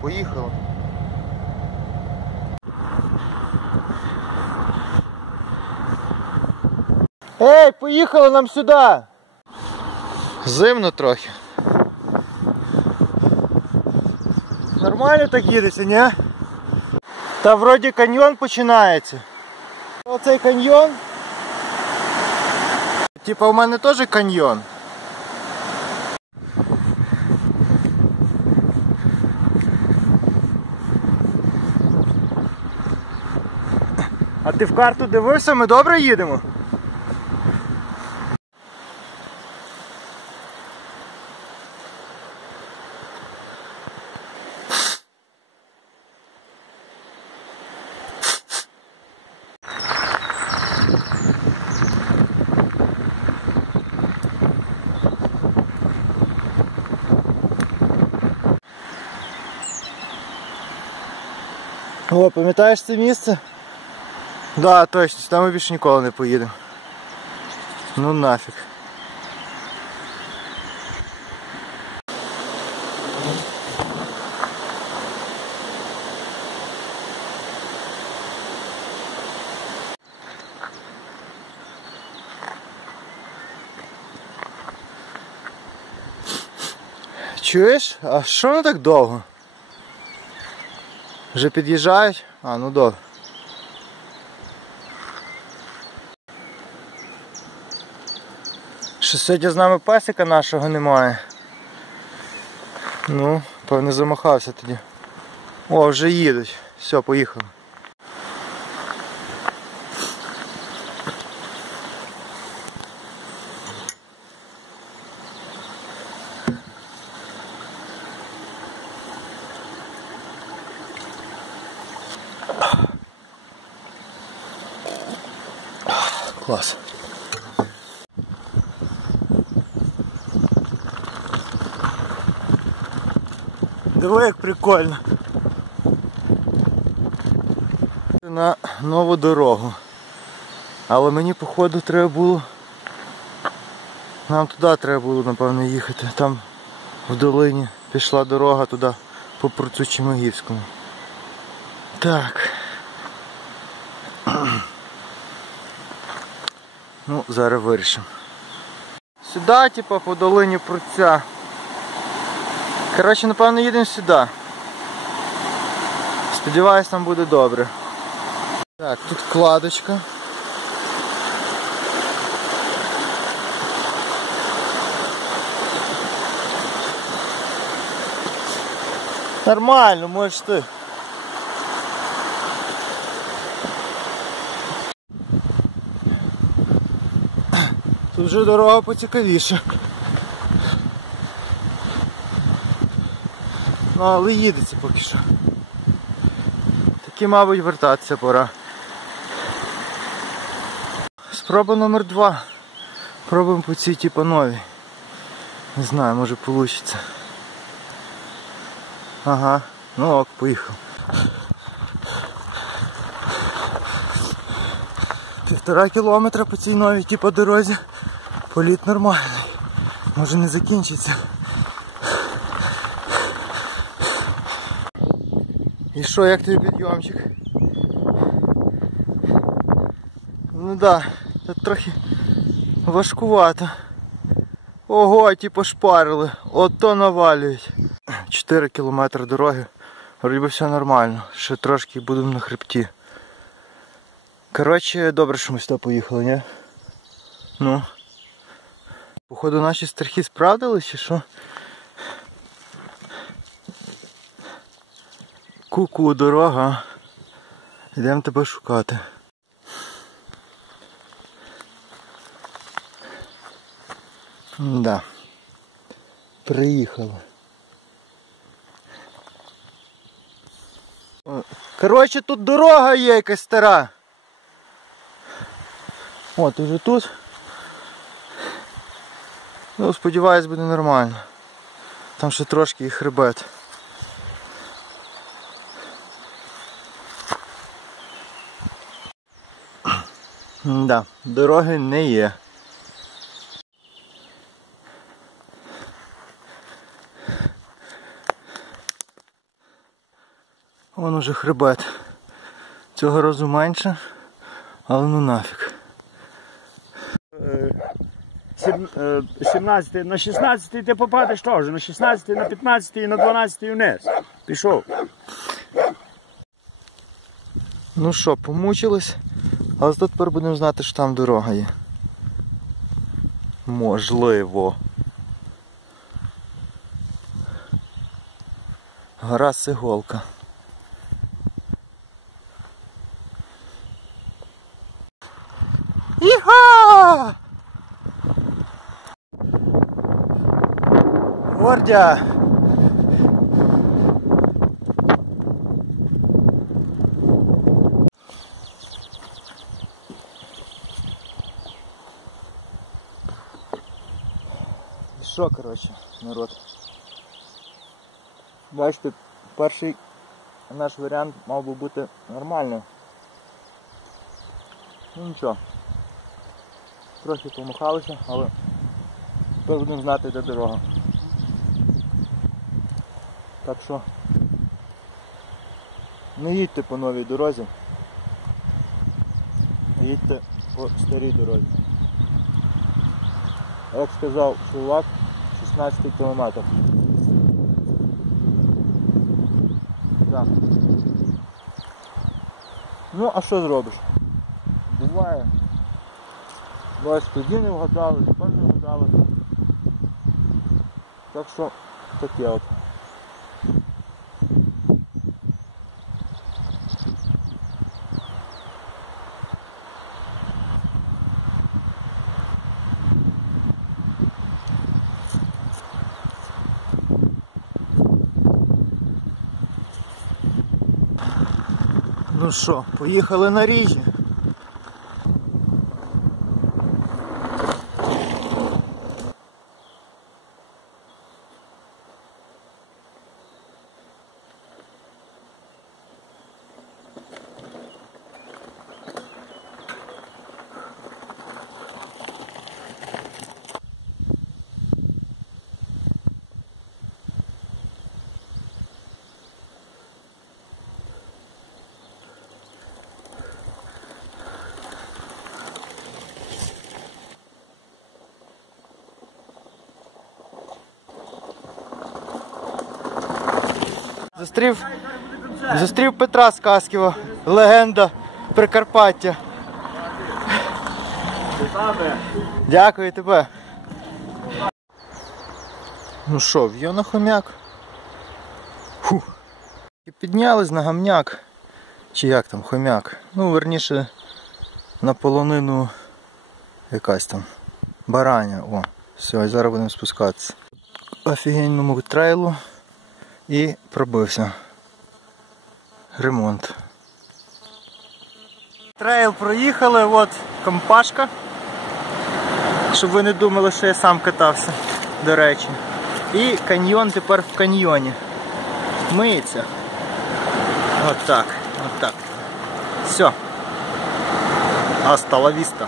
Поїхали. Ей, поїхали нам сюди! Зимно трохи. Нормально так їдеться, ні? Та вроді каньйон починається. Оцей каньйон. Типа у мене теж каньйон. А ти в карту дивився, ми добре їдемо? О, пам'ятаєш це місце? Да, точно, там ми більше ніколи не поїдемо. Ну нафіг. Чуєш? А що не так довго? Вже під'їжджають? А, ну добре. Що сьогодні з нами песика нашого немає. Ну, певне замахався тоді. О, вже їдуть. Все, поїхали. Клас. Диви, як прикольно. На нову дорогу. Але мені походу треба було... Нам туди треба було, напевно, їхати. Там в долині пішла дорога туди по Процу Чимогівському. Так. Ну, зараз вирішимо. Сюди, типа, по долині Пруця. Коротше, напевно, їдемо сюди. Сподіваюсь, там буде добре. Так, тут кладочка. Нормально, можеш ти. Тут вже дорога поцікавіша. Ну, але їдеться поки що. Таки, мабуть, вертатися пора. Спроба номер два. Пробуємо по цій типу новій. Не знаю, може вийде. Ага, ну ок, поїхав. Півтора кілометра по цій новій типу дорозі. Політ нормальний. Може не закінчиться. І що, як тобі підйомчик? Ну да, тут трохи важкувато. Ого, ті пошпарили, ото навалюють. 4 кілометри дороги, вроді би все нормально, ще трошки будемо на хребті. Коротше, добре, що ми сюди поїхали, ні? Ну. Походу наші страхи справдились чи що? Ку-ку, дорога. Йдемо тебе шукати. Да. Приїхали. Коротше, тут дорога є якась стара. От, уже тут. Ну, сподіваюсь, буде нормально. Там ще трошки і хребет. Да, дороги не є. Вон уже хребет. Цього разу менше, але ну нафіг. Е, 17 на 16 ти попадеш теж, на 16, на 15 і на 12 вниз. Пішов. Ну що, помучились, але зато тепер будемо знати, що там дорога є. Можливо. Гора Сиголка. Іха! Гордя! Що, коротше, народ? Бачите, перший наш варіант мав би бути нормальним. Ну нічого. Трохи помахалися, але тепер знати, де дорога. Так що не їдьте по новій дорозі, їдьте по старій дорозі. Як сказав чувак, 16 кілометр. Да. Ну, а що зробиш? Буває. Буває, тоді не вгадали, тепер не вгадали. Так що таке от. Ну що, поїхали на ріжі. Зустрів, зустрів Петра Сказківа, легенда Прикарпаття. Дякую тебе. Ну що, в'йо на хомяк? І піднялись на гамняк. Чи як там, хомяк? Ну, верніше на полонину якась там. Бараня. О, все, і зараз будемо спускатися. Офігенному трейлу і пробився. Ремонт. Трейл проїхали, от компашка. Щоб ви не думали, що я сам катався, до речі. І каньйон тепер в каньйоні. Миється. От так, от так. Все. Аста ла віста.